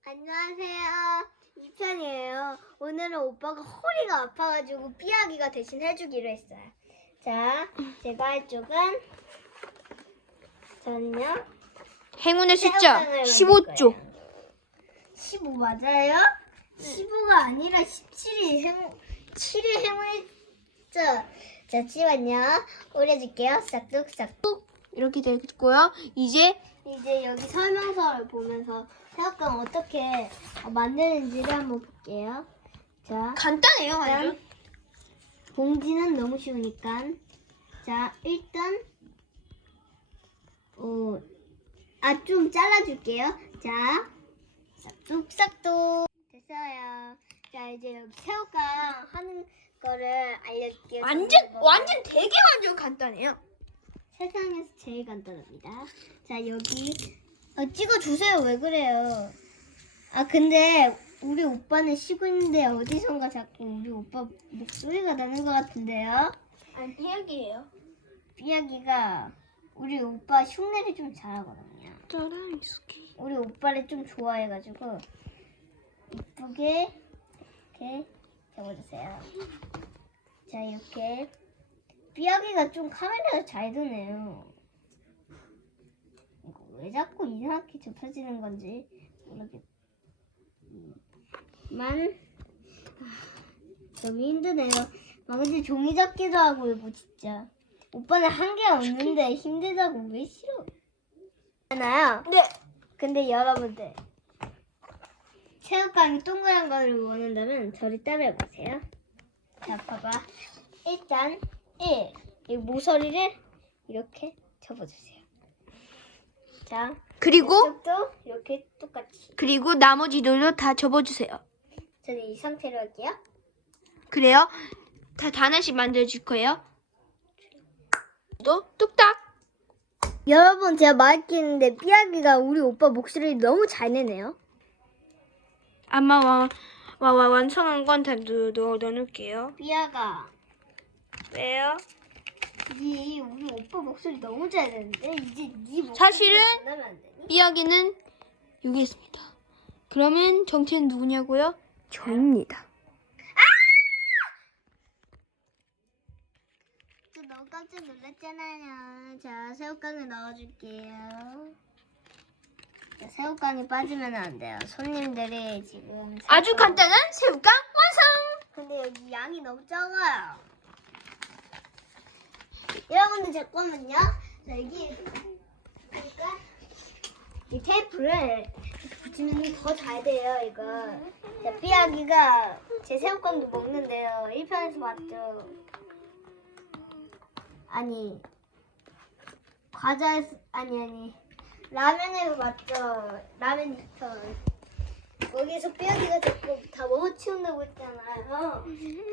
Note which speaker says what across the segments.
Speaker 1: 안녕하세요. 이편이에요. 오늘은 오빠가 허리가 아파가지고 삐약이가 대신 해주기로 했어요. 자, 제가 할 쪽은 저는요.
Speaker 2: 행운의 숫자 15쪽.
Speaker 1: 15 맞아요? 15가 아니라 17이 행운의 숫자. 잠시만요. 오려줄게요. 싹둑싹둑.
Speaker 2: 이렇게 되겠고요. 이제
Speaker 1: 여기 설명서를 보면서 새우깡 어떻게 만드는지를 한번 볼게요. 자,
Speaker 2: 간단해요, 완전.
Speaker 1: 봉지는 너무 쉬우니까. 자, 일단 좀 잘라줄게요. 자, 싹둑싹둑 됐어요. 자, 이제 여기 새우깡 하는 거를 알려줄게요.
Speaker 2: 완전 되게 완전 간단해요.
Speaker 1: 세상에서 제일 간단합니다. 자, 여기 찍어주세요. 왜 그래요? 근데 우리 오빠는 쉬고 있는데 어디선가 자꾸 우리 오빠 목소리가 나는 것 같은데요?
Speaker 2: 아니, 삐약이에요.
Speaker 1: 삐약이가 우리 오빠 흉내를 좀 잘하거든요. 우리 오빠를 좀 좋아해가지고 이쁘게 이렇게 적어주세요. 자, 이렇게 삐약이가 좀 카메라가 잘 드네요. 이거 왜 자꾸 이상하게 접혀지는 건지 모르겠만 너무 힘드네요. 근데 종이 접기도 하고 이거 진짜 오빠는 한 개 없는데 힘들다고 왜 싫어? 하나요?
Speaker 2: 네.
Speaker 1: 근데 여러분들 새우깡이 동그란 거를 원한다면 저를 따라해보세요. 자, 봐봐. 일단 이 모서리를 이렇게 접어주세요. 자,
Speaker 2: 그리고
Speaker 1: 이쪽도 이렇게 똑같이.
Speaker 2: 그리고 나머지도 다 접어주세요.
Speaker 1: 저는 이 상태로 할게요.
Speaker 2: 그래요? 다 하나씩 만들어줄 거예요. 또 뚝딱.
Speaker 1: 여러분, 제가 말했는데 삐약이가 우리 오빠 목소리를 너무 잘 내네요.
Speaker 2: 아마 완성한 건 다 넣어놓을게요.
Speaker 1: 삐약아,
Speaker 2: 왜요?
Speaker 1: 네 우리 오빠 목소리 너무 잘 내는데 이제 네 목소리
Speaker 2: 사실은
Speaker 1: 전하면 안 되니?
Speaker 2: 삐약이는 여기 있습니다. 그러면 정체는 누구냐고요? 저입니다.
Speaker 1: 저 너무 깜짝 놀랐잖아요. 자, 새우깡을 넣어줄게요. 자, 새우깡이 빠지면 안 돼요. 손님들이 지금
Speaker 2: 아주 간단한 새우깡 완성!
Speaker 1: 근데 여기 양이 너무 적어요. 여러분들 잠깐만요. 자, 여기 그러니까 이 테이프를 붙이면 더 잘 돼요. 이거. 자, 삐약이가 제 새우깡도 먹는데요. 1편에서 봤죠. 아니 과자에서 아니 라면에서 봤죠. 라면 2편. 거기서 삐약이가 자꾸 다 먹어치운다고 했잖아요.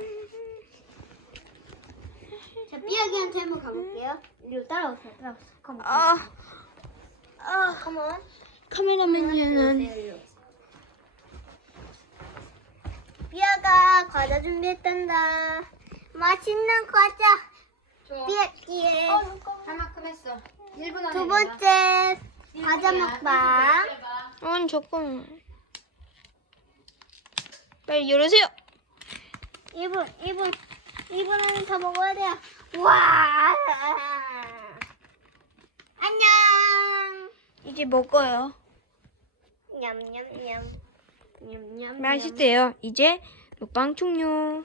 Speaker 1: 자, 삐약이한테 한번 가볼게요. 이리로 따라오세요. 컴온. 컴온.
Speaker 2: 카메라맨은
Speaker 1: 삐약아, 과자 준비했단다. 맛있는 과자. 삐약이의
Speaker 3: 다만큼 했어. 1분 안에
Speaker 1: 두 번째 과자 먹방.
Speaker 2: 아니 잠깐만. 빨리 열으세요.
Speaker 1: 1분 안에 다 먹어야 돼요. 와! 안녕.
Speaker 2: 이제 먹어요.
Speaker 1: 냠냠냠. 냠냠.
Speaker 2: 맛있대요. 이제 먹방 종료.